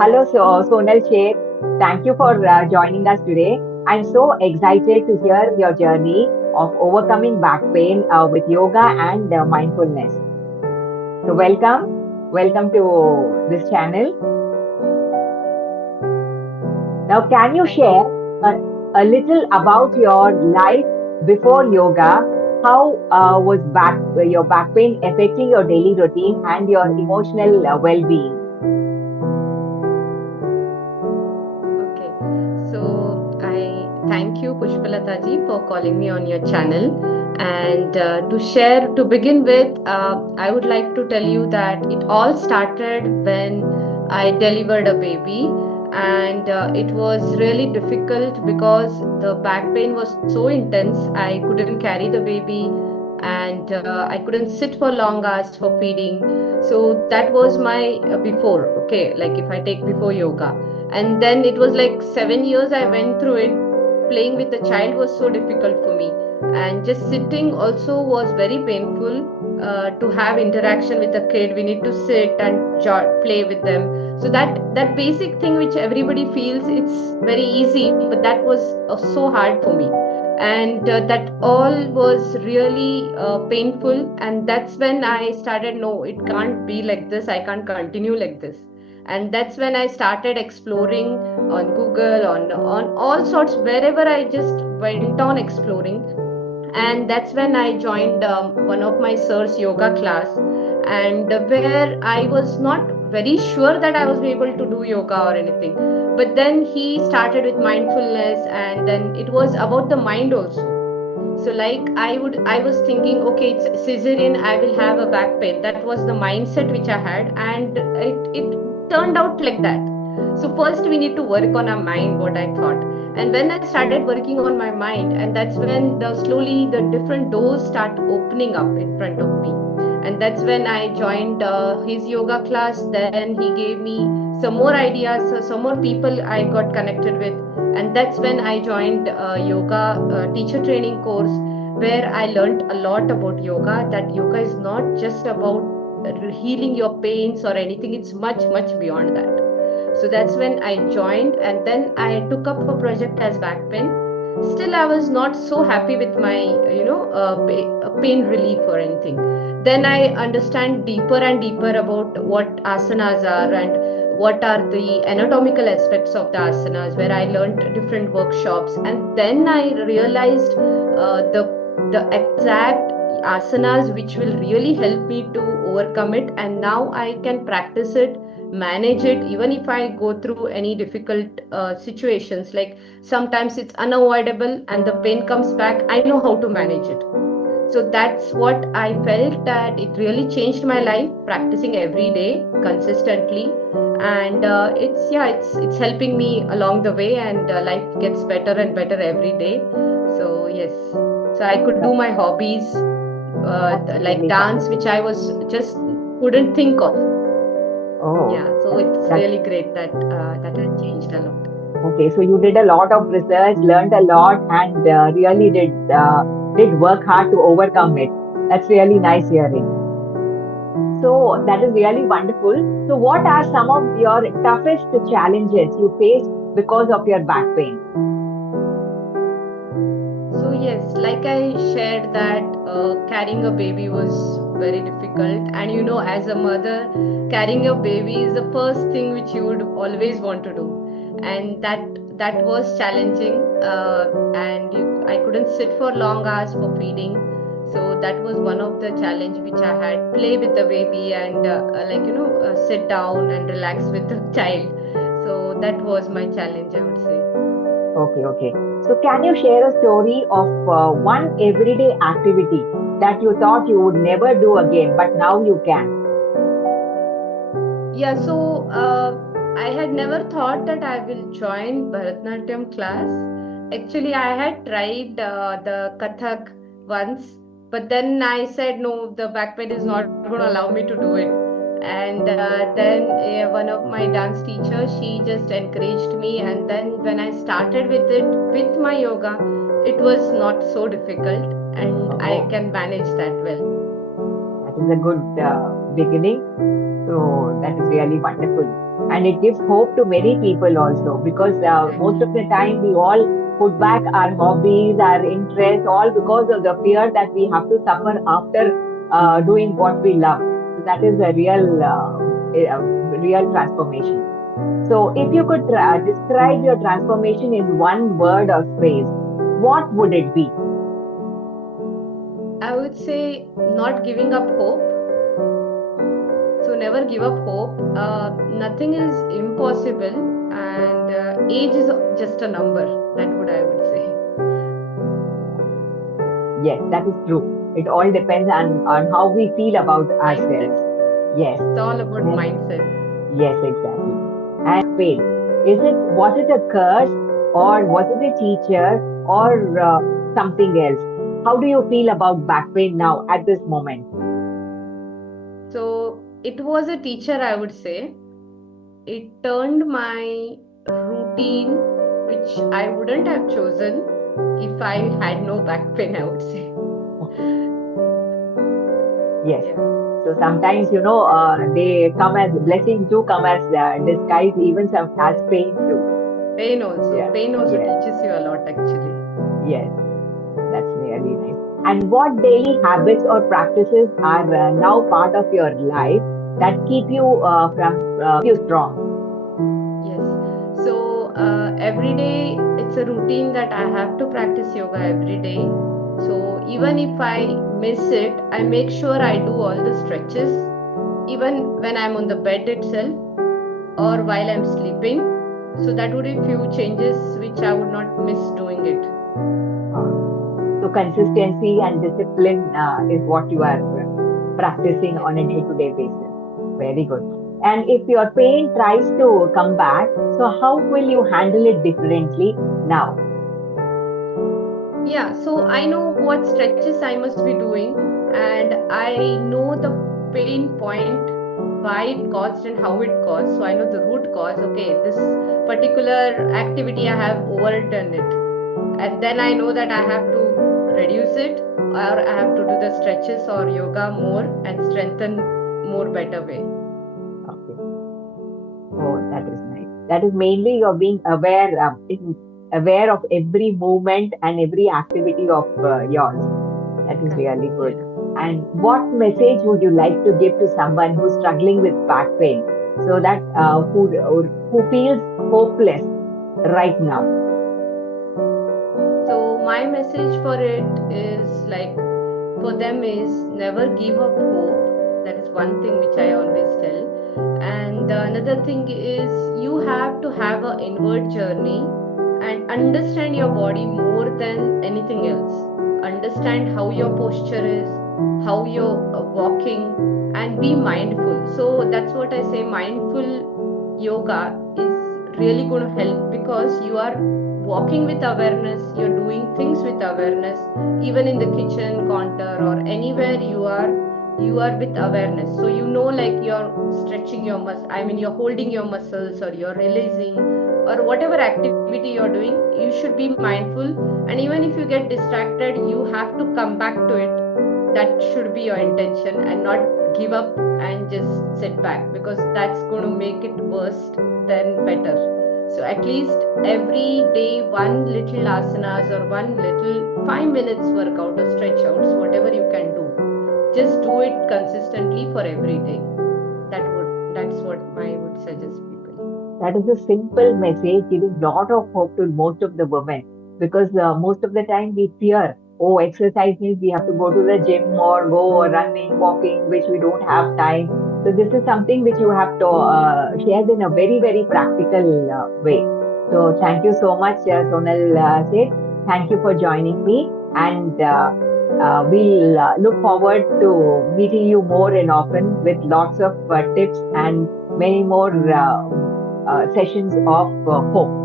Hello, Sonal Seth. Thank you for joining us today. I'm so excited to hear your journey of overcoming back pain with yoga and mindfulness. So, welcome to this channel. Now, can you Thank share you. a little about your life before yoga? How was your back pain affecting your daily routine and your emotional well-being? Okay. So I thank you, Pushpalata ji, for calling me on your channel. And to share, to begin with, I would like to tell you that it all started when I delivered a baby. And it was really difficult because the back pain was so intense. I couldn't carry the baby and I couldn't sit for long hours for feeding. So that was my before, okay, like if I take before yoga. And then it was like 7 years I went through it. Playing with the child was so difficult for me, and just sitting also was very painful. To have interaction with a kid, we need to sit and play with them. So that basic thing which everybody feels, it's very easy, but that was so hard for me. And that all was really painful, and that's when I started, no, it can't be like this, I can't continue like this. And that's when I started exploring on Google, on all sorts, wherever I just went on exploring. And that's when I joined one of my sir's yoga class, and where I was not very sure that I was able to do yoga or anything. But then he started with mindfulness, and then it was about the mind also. So like I was thinking, okay, it's cesarean, I will have a back pain. That was the mindset which I had, and it turned out like that. So first we need to work on our mind, what I thought. And when I started working on my mind, and that's when the slowly the different doors start opening up in front of me. And that's when I joined his yoga class. Then he gave me some more ideas, so some more people I got connected with. And that's when I joined yoga teacher training course, where I learned a lot about yoga, that yoga is not just about healing your pains or anything, it's much beyond that. So that's when I joined, and then I took up a project as back pain. Still I was not so happy with my pain relief or anything. Then I understand deeper and deeper about what asanas are, and what are the anatomical aspects of the asanas, where I learned different workshops. And then I realized the exact asanas which will really help me to overcome it. And now I can practice it, manage it, even if I go through any difficult situations. Like sometimes it's unavoidable and the pain comes back, I know how to manage it. So that's what I felt, that it really changed my life, practicing every day consistently. And it's helping me along the way, and life gets better and better every day. So yes, so I could do That, my hobbies, that's like really dance, which wonderful. I was just couldn't think of. Oh, Yeah, so it's that really great that that has changed a lot. okay. So you did a lot of research, learned a lot, and really did work hard to overcome it. That's really nice hearing. So that is really wonderful. So what are some of your toughest challenges you faced because of your back pain? So yes, like I shared that carrying a baby was very difficult, and as a mother, carrying a baby is the first thing which you would always want to do, and that was challenging. I couldn't sit for long hours for feeding, so that was one of the challenge which I had. Play with the baby, and sit down and relax with the child. So that was my challenge, I would say. Okay, okay. So can you share a story of one everyday activity that you thought you would never do again, but now you can? Yeah, so I had never thought that I will join Bharatanatyam class. Actually, I had tried the Kathak once, but then I said no, the back pain is not going to allow me to do it. And then one of my dance teachers, she just encouraged me, and then when I started with it, with my yoga, it was not so difficult, and I Oh, can manage that well. that is a good beginning. So that is really wonderful. And it gives hope to many people also because most of Exactly. the time we all put back our hobbies, our interests, all because of the fear that we have to suffer after doing what we love. So that is a real transformation. So if you could describe your transformation in one word or phrase, what would it be? I would say not giving up hope. So never give up hope. Nothing is impossible, and age is just a number. That would I would say. Yes, that is true. It all depends on how we feel about Mindset. ourselves. Yes. It's all about And mindset. yes, exactly. And faith. Was it a curse or was it a teacher or something else? How do you feel about back pain now at this moment? So it was a teacher, I would say. It turned my routine, which I wouldn't have chosen if I had no back pain, I would say. Yes. Yeah. So sometimes, they come as blessings do come as disguise, even some as pain too. Pain also. Yeah. Pain also Yes. teaches you a lot, actually. Yes. That's really nice. And what daily habits or practices are now part of your life that keep you keep you strong? Yes. So every day it's a routine that I have to practice yoga every day. So even if I miss it, I make sure I do all the stretches, even when I'm on the bed itself or while I'm sleeping. So that would be few changes which I would not miss doing it. Uh, so consistency and discipline is what you are practicing Yes. on a day-to-day basis. Very good. And if your pain tries to come back, so how will you handle it differently now? Yeah, so I know what stretches I must be doing, and I know the pain point, why it caused and how it caused. So I know the root cause. Okay, this particular activity I have overdone it, and then I know that I have to reduce it, or I have to do the stretches or yoga more and strengthen more better way. Okay. Oh, that is nice. That is mainly you're being aware, aware of every movement and every activity of yours. That is Correct. really good. Yeah. And what message would you like to give to someone who's struggling with back pain, so that who feels hopeless right now? So my message for it is like for them is never give up hope. That is one thing which I always tell. And the another thing is you have to have an inward journey and understand your body more than anything else. Understand how your posture is, how you're walking, and be mindful. So that's what I say. Mindful yoga is really going to help because you are walking with awareness, you're doing things with awareness, even in the kitchen counter or anywhere you are with awareness. So you know, like you're stretching your I mean you're holding your muscles or you're releasing or whatever activity you're doing, you should be mindful. And even if you get distracted, you have to come back to it. That should be your intention, and not give up and just sit back, because that's going to make it worse than better. So at least every day, one little asanas or one little 5 minutes workout or stretch outs, whatever you can do. Just do it consistently for every day. That's what I would suggest people. That is a simple message giving lot of hope to most of the women because most of the time we fear, oh, exercise means we have to go to the gym or go running, walking, which we don't have time. So this is something which you have to share in a very practical way. So thank you so much, Sonal Seth. Thank you for joining me, and we'll look forward to meeting you more and often with lots of tips and many more sessions of hope.